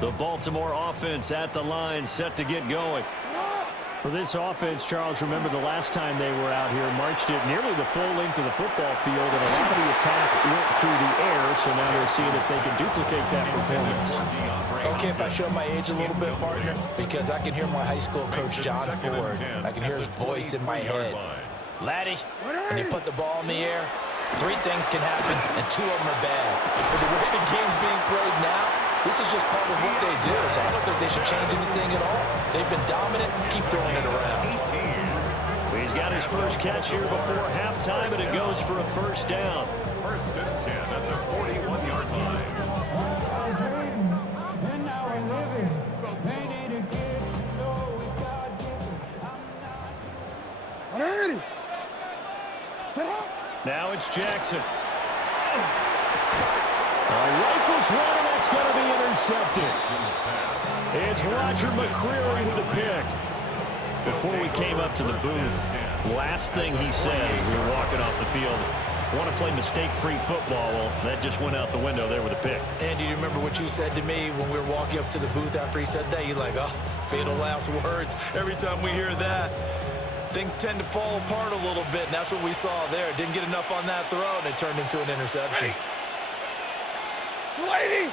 The Baltimore offense at the line, set to get going. For this offense, Charles, remember the last time they were out here, marched it nearly the full length of the football field, and a lot of the attack went through the air, so now they're seeing if they can duplicate that performance. Okay, if I show my age a little bit, partner, because I can hear my high school coach, John Ford. I can hear his voice in my head. Laddie, when you put the ball in the air, 3 things can happen, and 2 of them are bad. But the way the game's being played now, this is just part of what they do, so I don't think they should change anything at all. They've been dominant. Keep throwing it around. He's got his first catch here before halftime, and it goes for a first down. First and 10 at the 41-yard line. Now it's Jackson. Rifles one, and that's going to be intercepted. It's Roger McCreary with the pick. Before we came up to the booth, last thing he said as we were walking off the field, want to play mistake-free football. Well, that just went out the window there with a pick. And do you remember what you said to me when we were walking up to the booth after he said that? You're like, oh, fatal last words. Every time we hear that, things tend to fall apart a little bit, and that's what we saw there. Didn't get enough on that throw, and it turned into an interception. Lady!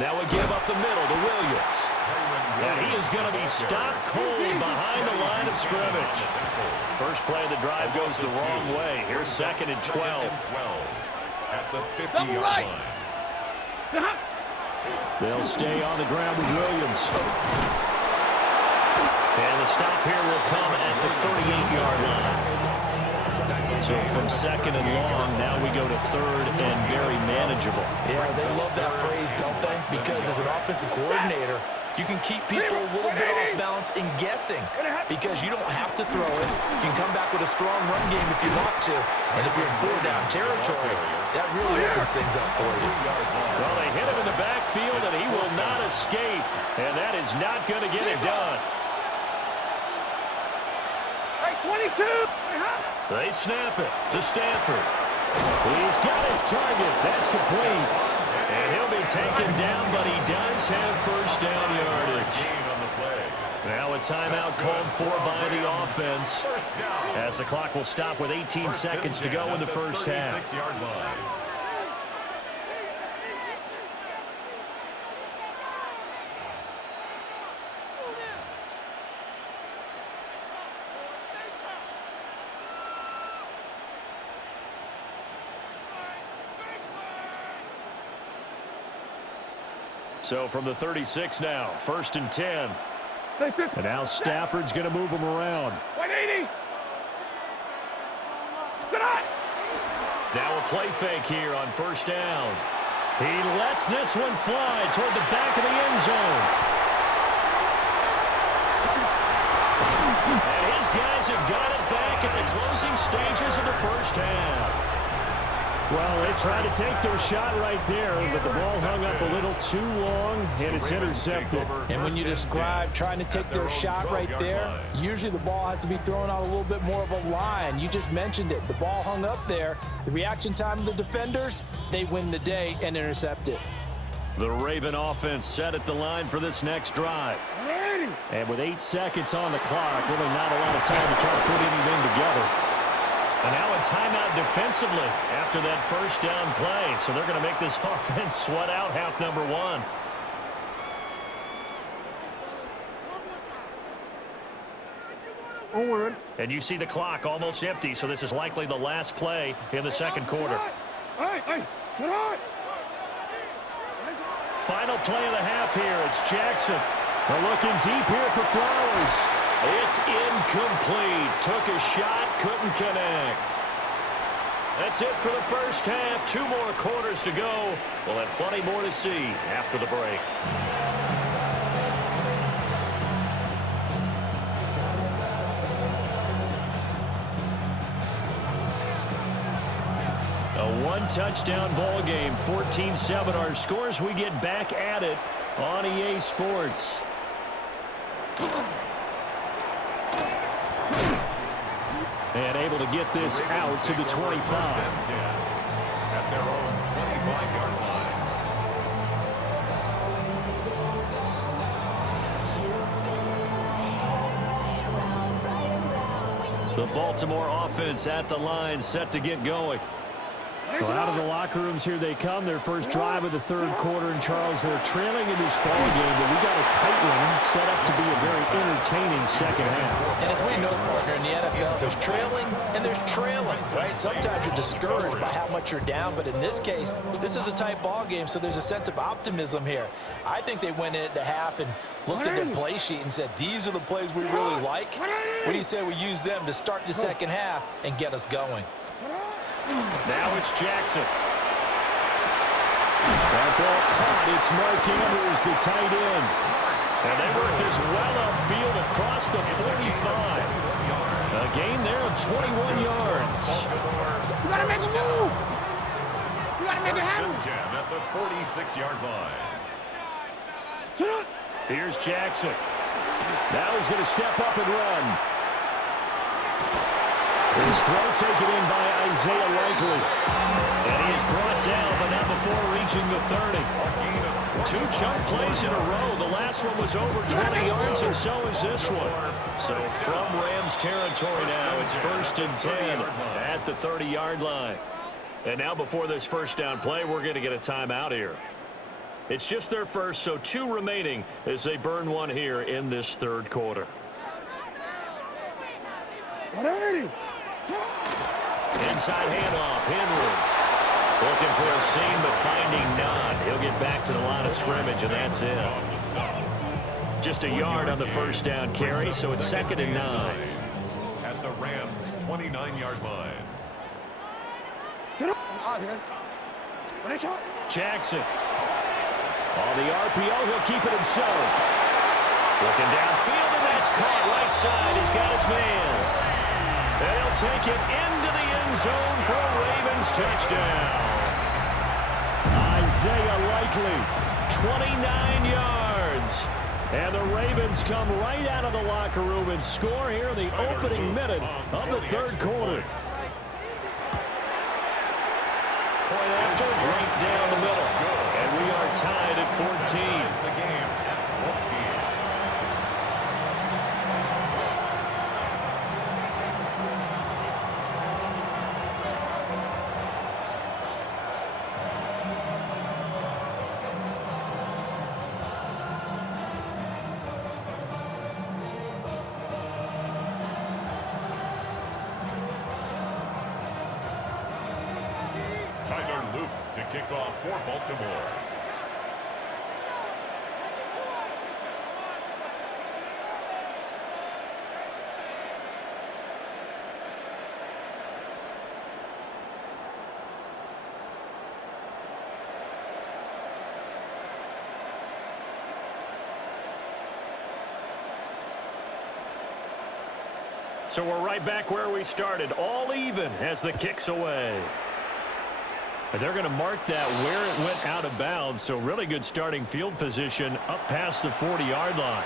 Now we give up the middle to Williams. And he is going to be stopped cold behind the line of scrimmage. First play of the drive goes the wrong way. Here's 2nd and 12. At the 50-yard line. They'll stay on the ground with Williams. And the stop here will come at the 38-yard line. So from 2nd and long, now we go to 3rd and very manageable. Yeah, they love that phrase, don't they? Because as an offensive coordinator, you can keep people a little bit off balance and guessing because you don't have to throw it. You can come back with a strong run game if you want to. And if you're in 4-down territory, that really opens things up for you. Well, they hit him in the backfield, and he will not escape. And that is not going to get it done. 22! They snap it to Stanford. He's got his target. That's complete. And he'll be taken down, but he does have first down yardage. Now a timeout called for by the offense, as the clock will stop with 18 seconds to go in the first half. So from the 36 now, 1st and 10. And now Stafford's going to move him around. 180! Now a play fake here on first down. He lets this one fly toward the back of the end zone. And his guys have got it back at the closing stages of the first half. Well, they tried to take their shot right there, but the ball hung up a little too long, and it's intercepted. And when you describe trying to take their shot right there, usually the ball has to be thrown out a little bit more of a line. You just mentioned it. The ball hung up there. The reaction time of the defenders, they win the day and intercept it. The Raven offense set at the line for this next drive. And with 8 seconds on the clock, really not a lot of time to try to put anything together. And now a timeout defensively after that first down play. So they're going to make this offense sweat out half number 1. And you see the clock almost empty, so this is likely the last play in the second quarter. Final play of the half here. It's Jackson. They're looking deep here for Flowers. It's incomplete. Took a shot, couldn't connect. That's it for the first half. 2 more quarters to go. We'll have plenty more to see after the break. A 1-touchdown ball game, 14-7. Our scores, we get back at it on EA Sports. And able to get this out to the 25. At their own 25-yard line. The Baltimore offense at the line, set to get going. Well, out of the locker rooms here they come. Their first drive of the third quarter. And, Charles, they're trailing in this ball game, but we got a tight one set up to be a very entertaining second half. And as we know, partner, in the NFL, there's trailing and there's trailing, right? Sometimes you're discouraged by how much you're down, but in this case, this is a tight ball game, so there's a sense of optimism here. I think they went into half and looked at their play sheet and said, these are the plays we really like. What do you say we use them to start the second half and get us going? Now it's Jackson. That ball caught. It's Mark Andrews, the tight end. And they work this well upfield across the 45. A gain there of 21 yards. You gotta make a move. You gotta make it happen. At the 46-yard line. Here's Jackson. Now he's going to step up and run. His throw taken in by Isaiah Likely. And he is brought down, but not before reaching the 30. 2 chunk plays in a row. The last one was over 20 yards, and so is this one. So from Rams territory now, it's 1st and 10 at the 30-yard line. And now before this first down play, we're going to get a timeout here. It's just their first, so 2 remaining as they burn one here in this third quarter. Inside handoff, Henry. Looking for a seam, but finding none. He'll get back to the line of scrimmage, and that's it. Just a yard on the first down carry, so it's 2nd and 9. At the Rams' 29-yard line. Jackson. On the RPO, he'll keep it himself. Looking downfield, and that's caught right side. He's got his man. And he'll take it into the end zone for a Ravens touchdown. Isaiah Likely, 29 yards. And the Ravens come right out of the locker room and score here in the opening minute of the third quarter. Point after, right down the middle. And we are tied at 14. The game at 14. To kick off for Baltimore. So we're right back where we started, all even as the kick's away. And they're going to mark that where it went out of bounds, so really good starting field position up past the 40-yard line.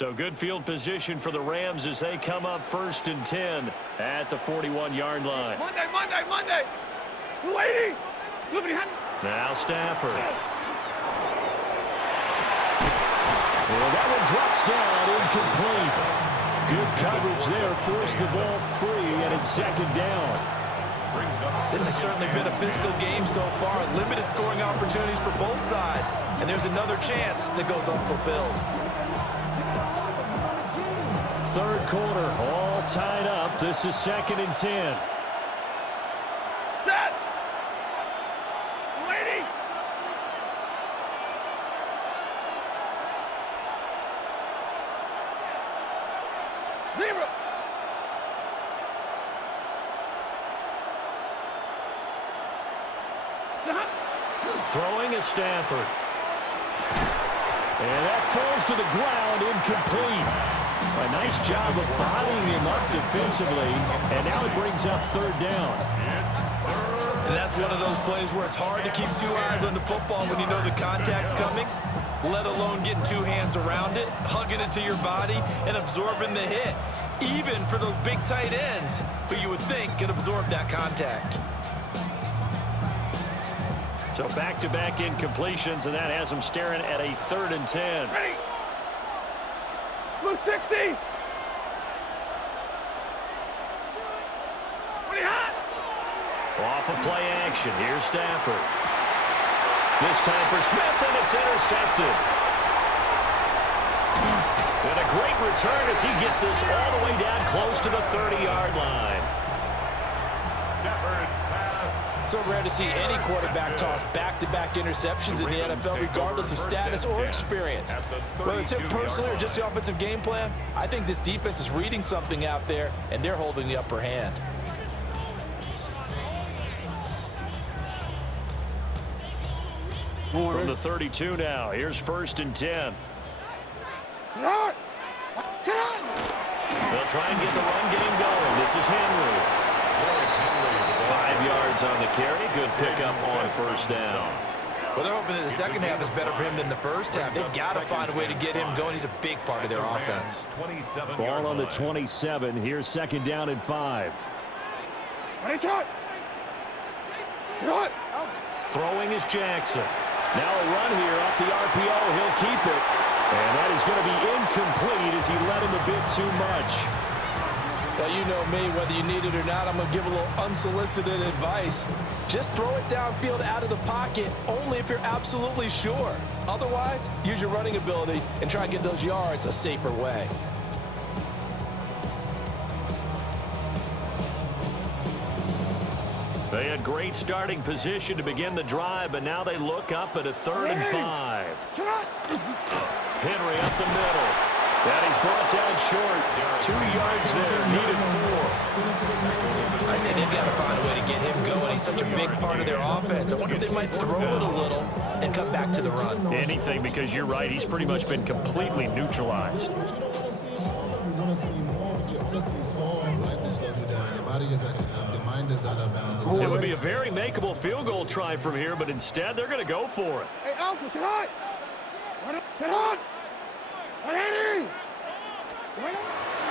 So good field position for the Rams as they come up 1st and 10 at the 41-yard line. Monday. Lady. Now Stafford. And that one drops down, incomplete. Good coverage there, forced the ball free, and it's 2nd down. This has certainly been a physical game so far. Limited scoring opportunities for both sides. And there's another chance that goes unfulfilled. 3rd quarter, all tied up. This is 2nd and 10. Set. Lady. Zero. Throwing is Stafford. And that falls to the ground, incomplete. A nice job of bodying him up defensively, and now it brings up 3rd down. And that's one of those plays where it's hard to keep 2 eyes on the football when you know the contact's coming, let alone getting 2 hands around it, hugging it to your body, and absorbing the hit, even for those big tight ends who you would think could absorb that contact. So back-to-back incompletions, and that has them staring at a 3rd and 10. Ready. Blue 60. Pretty hot. Off of play action, here's Stafford. This time for Smith, and it's intercepted. And a great return as he gets this all the way down close to the 30-yard line. Stafford's pass. So rare to see any quarterback toss back-to-back interceptions in the NFL, regardless of status or experience. Whether it's him personally or just the offensive game plan, I think this defense is reading something out there, and they're holding the upper hand. From the 32 now, here's 1st and 10. They'll try and get the run game going. This is Henry. 5 yards on the carry. Good pickup on 1st down. Well, they're hoping that the second half is better for him than the first half. They've got to find a way to get him going. He's a big part of their offense. Ball on the 27. Here's 2nd down and 5. Throwing is Jackson. Now a run here off the RPO. He'll keep it. And that is going to be incomplete as he led him a bit too much. Well, you know me, whether you need it or not, I'm going to give a little unsolicited advice. Just throw it downfield out of the pocket, only if you're absolutely sure. Otherwise, use your running ability and try and get those yards a safer way. They had great starting position to begin the drive, but now they look up at a 3rd and 5. Henry up the middle. That he's brought down short. 2 yards there, needed 4. I'd say they've got to find a way to get him going. He's such a big part of their offense. I wonder if they might throw it a little and come back to the run. Anything, because you're right, he's pretty much been completely neutralized. It would be a very makeable field goal try from here, but instead they're going to go for it. Hey, Alpha, sit on. Sit on.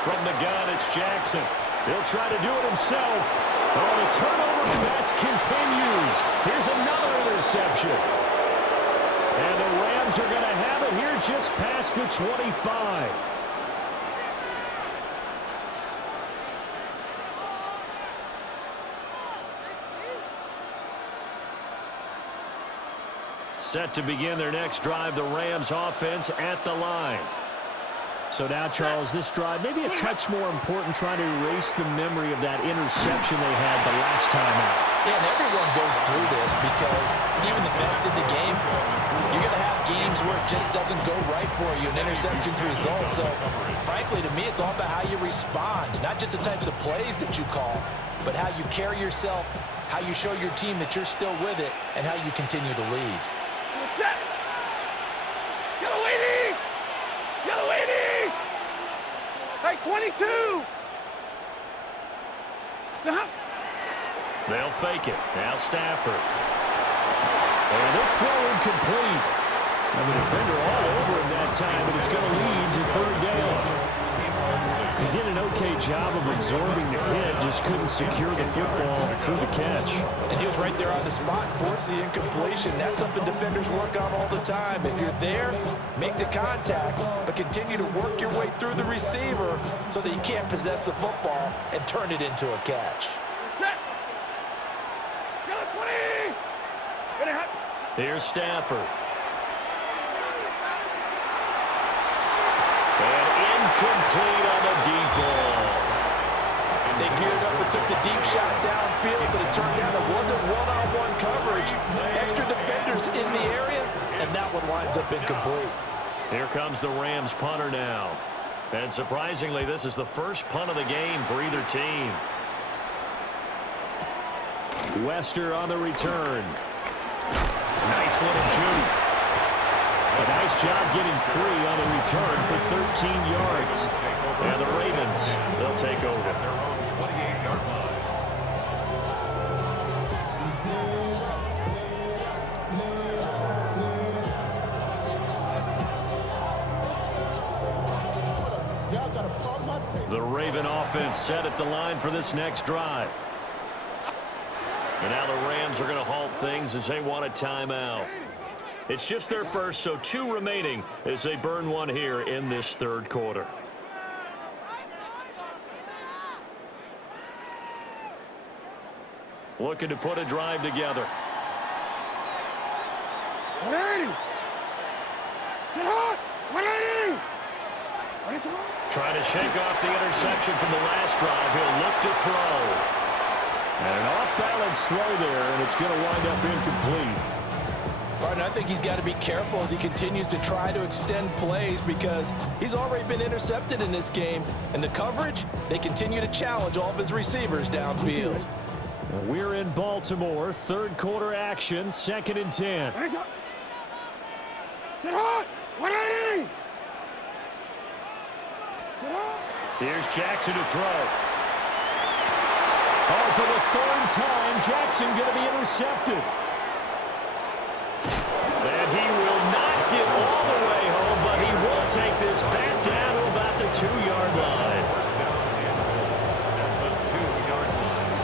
From the gun, it's Jackson. He'll try to do it himself. Oh, the turnover fest continues. Here's another interception. And the Rams are going to have it here just past the 25. Set to begin their next drive, the Rams offense at the line. So now, Charles, this drive maybe a touch more important, trying to erase the memory of that interception they had the last time out. Yeah, and everyone goes through this because even the best in the game, you're going to have games where it just doesn't go right for you, an interception's result. So, frankly, to me, it's all about how you respond, not just the types of plays that you call, but how you carry yourself, how you show your team that you're still with it, and how you continue to lead. Set. Yellow 80. Yellow 80. Hey, 22. They'll fake it. Now Stafford. And this throw incomplete. And the defender all over him that time, but it's going to lead to third down. He did an okay job of absorbing the hit, just couldn't secure the football through the catch. And he was right there on the spot, forced the incompletion. That's something defenders work on all the time. If you're there, make the contact, but continue to work your way through the receiver so that you can't possess the football and turn it into a catch. Here's Stafford. Incomplete on the deep ball. They geared up and took the deep shot downfield, but it turned out it wasn't one-on-one coverage. Extra defenders in the area, and that one winds up incomplete. Here comes the Rams punter now. And surprisingly, this is the first punt of the game for either team. Wester on the return. Nice little juke. A nice job getting free on the return for 13 yards. And the Ravens, they'll take over. Their own 28-yard line. The Raven offense set at the line for this next drive. And now the Rams are going to halt things as they want a timeout. It's just their first, so 2 remaining as they burn one here in this third quarter. Looking to put a drive together. Trying to shake off the interception from the last drive. He'll look to throw. And an off-balance throw there, and it's going to wind up incomplete. Partner, I think he's got to be careful as he continues to try to extend plays because he's already been intercepted in this game. And the coverage, they continue to challenge all of his receivers downfield. We're in Baltimore. Third quarter action, 2nd and 10. Here's Jackson to throw. Oh, for the 3rd time, Jackson going to be intercepted. And he will not get all the way home, but he will take this back down to about the 2-yard line. First down at the 2-yard line.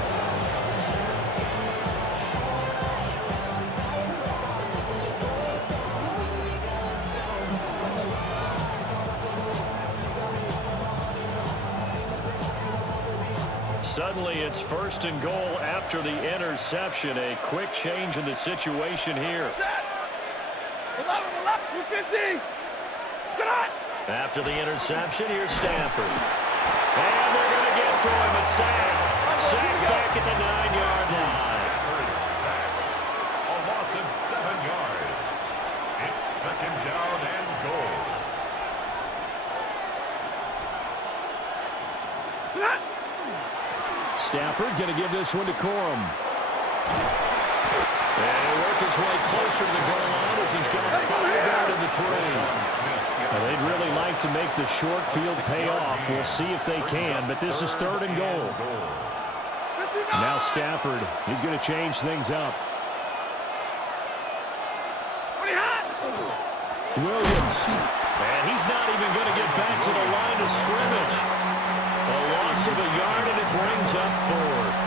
Suddenly, it's 1st and goal after the interception. A quick change in the situation here. After the interception, here's Stafford. And they're going to get to him. A sack. Sack back at the 9-yard line. Stafford sacked. A loss of 7 yards. It's 2nd down and goal. Stafford going to give this one to Corum. And he'll work his way closer to the goal line as he's got 5 down to the 3. Well, they'd really like to make the short field pay off. We'll see if they can, but this is 3rd and goal. Now Stafford, he's going to change things up. Williams. And he's not even going to get back to the line of scrimmage. A loss of a yard, and it brings up 4th.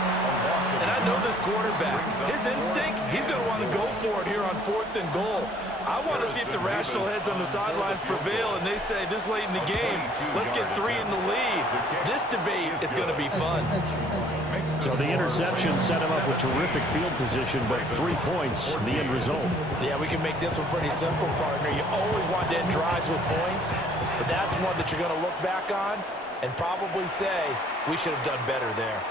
And I know this quarterback. His instinct, he's going to want to go for it here on 4th and goal. I want to see if the rational heads on the sidelines prevail and they say this late in the game, let's get 3 in the lead. This debate is going to be fun. So the interception set him up with terrific field position, but 3 points, the end result. Yeah, we can make this one pretty simple, partner. You always want to end drives with points, but that's one that you're going to look back on and probably say we should have done better there.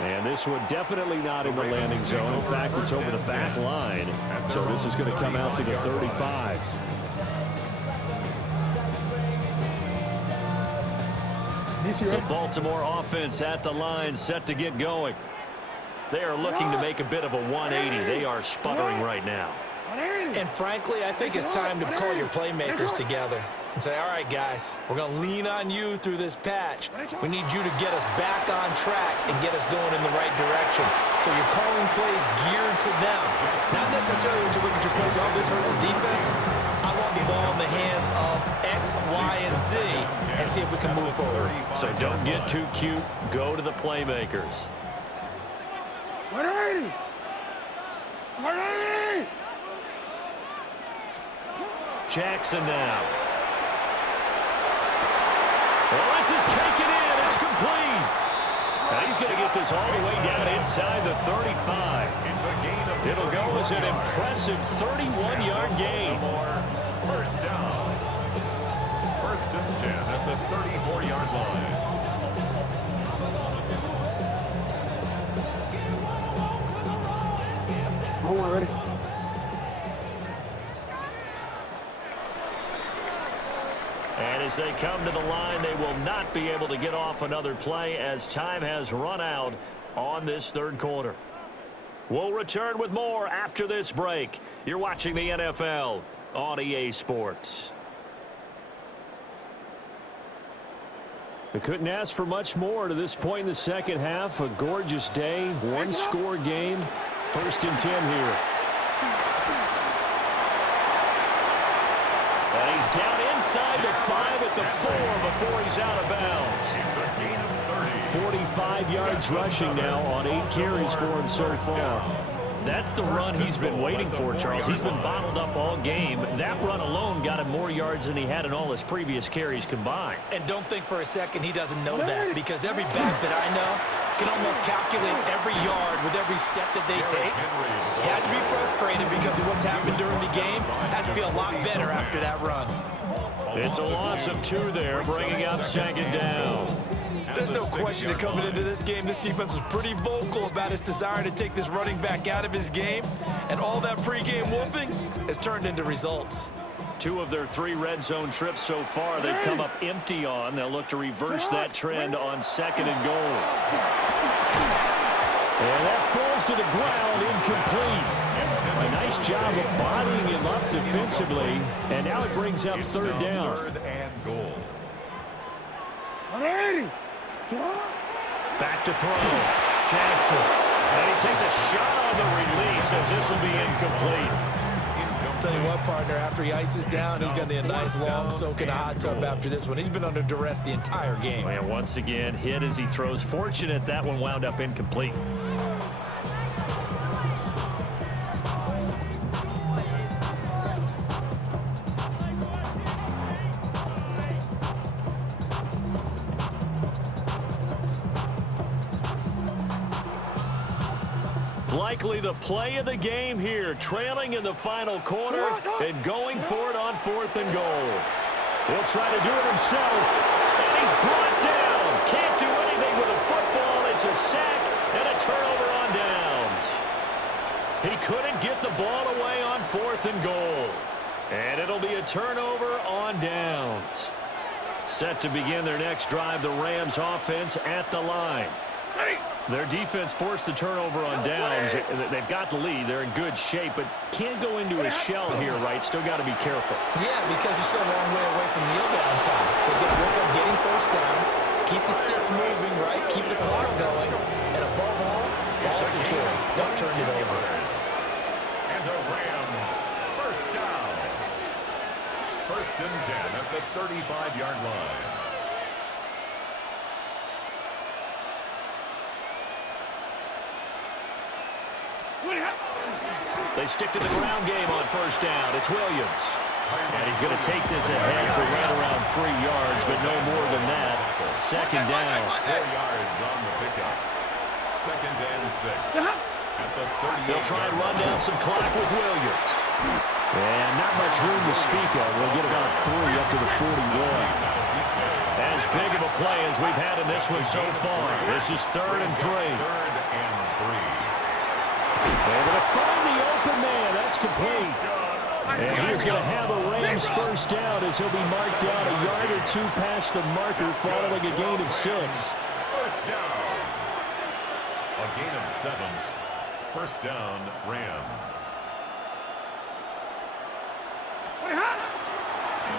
And this one definitely not in the landing zone. In fact, it's over the back line. So this is going to come out to the 35. The Baltimore offense at the line, set to get going. They are looking to make a bit of a 180. They are sputtering right now. And frankly, I think it's time to call your playmakers together. and say, all right, guys, we're going to lean on you through this patch. We need you to get us back on track and get us going in the right direction. So you're calling plays geared to them. Not necessarily when you look at your plays, oh, this hurts the defense. I want the ball in the hands of X, Y, and Z and see if we can move forward. So don't get too cute. Go to the playmakers. 180! 180! Jackson now. Well, this is taken in. It's complete. Now he's going to get this all the way down inside the 35. It'll go as an impressive 31-yard gain. First down. First and 10 at the 34-yard line. Hold on, ready? And as they come to the line, they will not be able to get off another play as time has run out on this third quarter. We'll return with more after this break. You're watching the NFL on EA Sports. We couldn't ask for much more to this point in the second half. A gorgeous day, one-score game. First and 10 here. And he's down inside the 5 at the 4 before he's out of bounds. 45 yards rushing now on 8 carries for him so far. That's the run he's been waiting for, Charles. He's been bottled up all game. That run alone got him more yards than he had in all his previous carries combined. And don't think for a second he doesn't know that, because every back that I know can almost calculate every yard with every step that they take. He had to be frustrated because of what's happened during the game. Has to feel a lot better after that run. It's a loss of 2 there, bringing up second down. There's no question that coming into this game, this defense was pretty vocal about its desire to take this running back out of his game. And all that pregame wolfing has turned into results. 2 of their 3 red zone trips so far, they've come up empty on. They'll look to reverse that trend on second and goal. And that falls to the ground, incomplete. A nice job of bodying him up defensively. And now it brings up third down. Third and goal. 180! Back to throw. Jackson. And he takes a shot on the release as this will be incomplete. Tell you what, partner, after he ices down, he's going to need a nice long soak in a hot tub after this one. He's been under duress the entire game. And once again, hit as he throws. Fortunate that one wound up incomplete. Likely the play of the game here, trailing in the final quarter and going for it on 4th and goal. He'll try to do it himself, and he's brought down. Can't do anything with a football. It's a sack and a turnover on downs. He couldn't get the ball away on 4th and goal. And it'll be a turnover on downs. Set to begin their next drive, the Rams offense at the line. Their defense forced the turnover on downs. They've got the lead. They're in good shape, but can't go into a shell here, right? Still got to be careful. Yeah, because you're still a long way away from kneel down time. So get work on getting first downs, keep the sticks moving, right? Keep the clock going, and above all, ball security. Don't turn it over. And the Rams, first down. First and 10 at the 35-yard line. They stick to the ground game on first down. It's Williams. And he's going to take this ahead for right around 3 yards, but no more than that. Second down. 4 yards on the pickup. Second and 6. At the 38. They'll try and run down some clock with Williams. And not much room to speak of. We'll get about 3 up to the 41. As big of a play as we've had in this one so far. This is 3rd and 3. Third and 3. Able to find the open man. That's complete. And he's going to have a Rams first down as he'll be marked down a yard or 2 past the marker following a gain of 6. First down. A gain of 7. First down, Rams.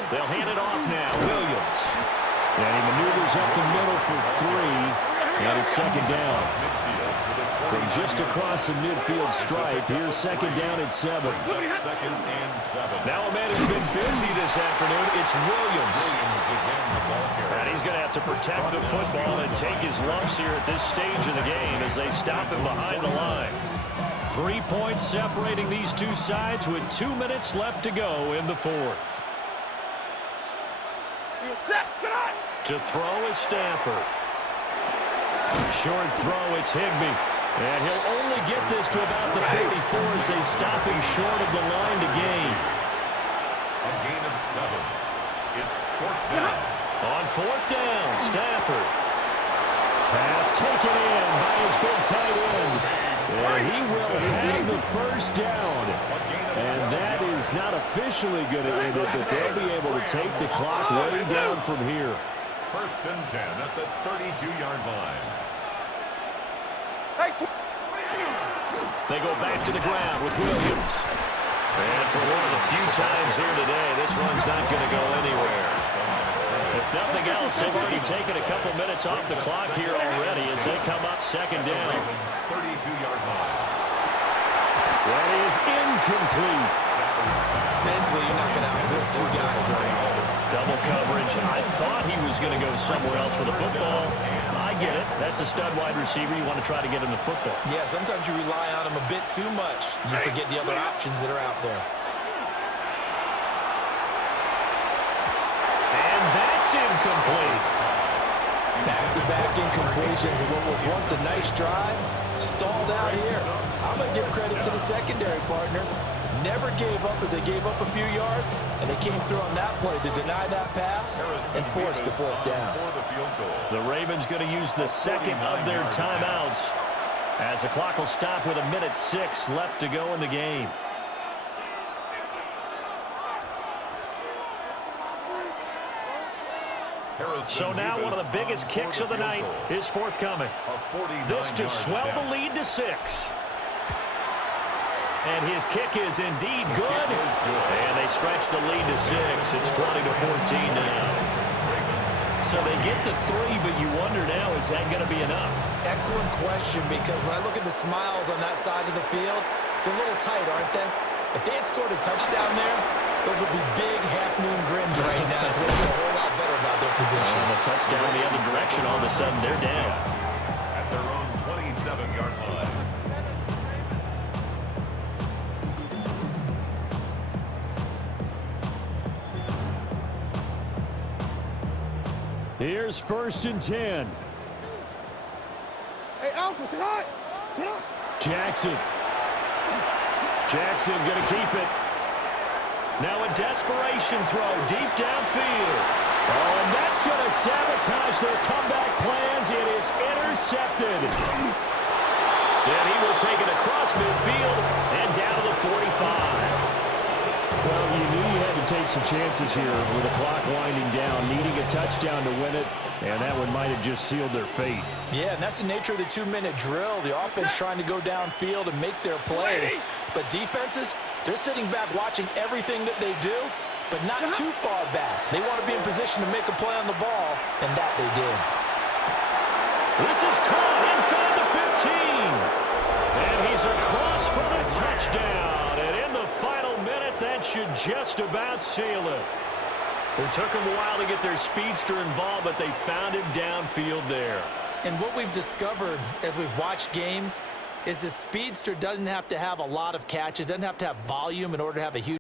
They'll hand it off now. Williams. And he maneuvers up the middle for 3. And it's second down. From just across the midfield stripe, here's second down at 7. Second and 7. Now a man who's been busy this afternoon, it's Williams. And he's going to have to protect the football and take his lumps here at this stage of the game as they stop him behind the line. 3 points separating these two sides with 2 minutes left to go in the fourth. To throw is Stafford. Short throw, it's Higbee. And he'll only get this to about the 44 as they stop him short of the line to gain. A gain of 7. It's fourth down. On fourth down, Stafford. Pass taken in by his big tight end. And he will have the first down. And that is not officially going to end it, but they'll be able to take the clock way down from here. First and 10 at the 32-yard line. They go back to the ground with Williams. And for one of the few times here today, this run's not going to go anywhere. If nothing else, they've already taken a couple minutes off the clock here already as they come up second down. 32-yard line. That is incomplete. Basically, you're not going to outwork 2 guys very often. Double coverage. I thought he was going to go somewhere else with the football. I get it. That's a stud wide receiver. You want to try to get him the football. Yeah, sometimes you rely on him a bit too much. You forget the other options that are out there. And that's incomplete. Back-to-back incompletions of what was once a nice drive, stalled out here. I'm going to give credit to the secondary partner. Never gave up as they gave up a few yards, and they came through on that play to deny that pass and force the fourth down. The Ravens going to use the second of their timeouts as the clock will stop with 1:06 left to go in the game. So now one of the biggest kicks of the night is forthcoming. This to swell the lead to 6. And his kick is indeed good. And they stretch the lead to 6. It's 20-14 now. So they get to 3, but you wonder now, is that going to be enough? Excellent question, because when I look at the smiles on that side of the field, it's a little tight, aren't they? If they had scored a touchdown there, those would be big half-moon grins right now because they feel a whole lot better about their position. And a touchdown the other direction, all of a sudden they're down. At their own 27-yard line. Here's first and 10. Hey, Alpha, sit hot. Sit up. Jackson going to keep it. Now a desperation throw deep downfield. Oh, and that's going to sabotage their comeback plans. It is intercepted. And he will take it across midfield and down to the 45. Well, you knew you had to take some chances here with the clock winding down, needing a touchdown to win it, and that one might have just sealed their fate. Yeah, and that's the nature of the 2-minute drill. The offense trying to go downfield and make their plays. But defenses, they're sitting back watching everything that they do, but not too far back. They want to be in position to make a play on the ball, and that they did. This is caught inside the 15. And he's across for the touchdown. And in the final minute, that should just about seal it. It took them a while to get their speedster involved, but they found him downfield there. And what we've discovered as we've watched games is the speedster doesn't have to have a lot of catches, doesn't have to have volume in order to have a huge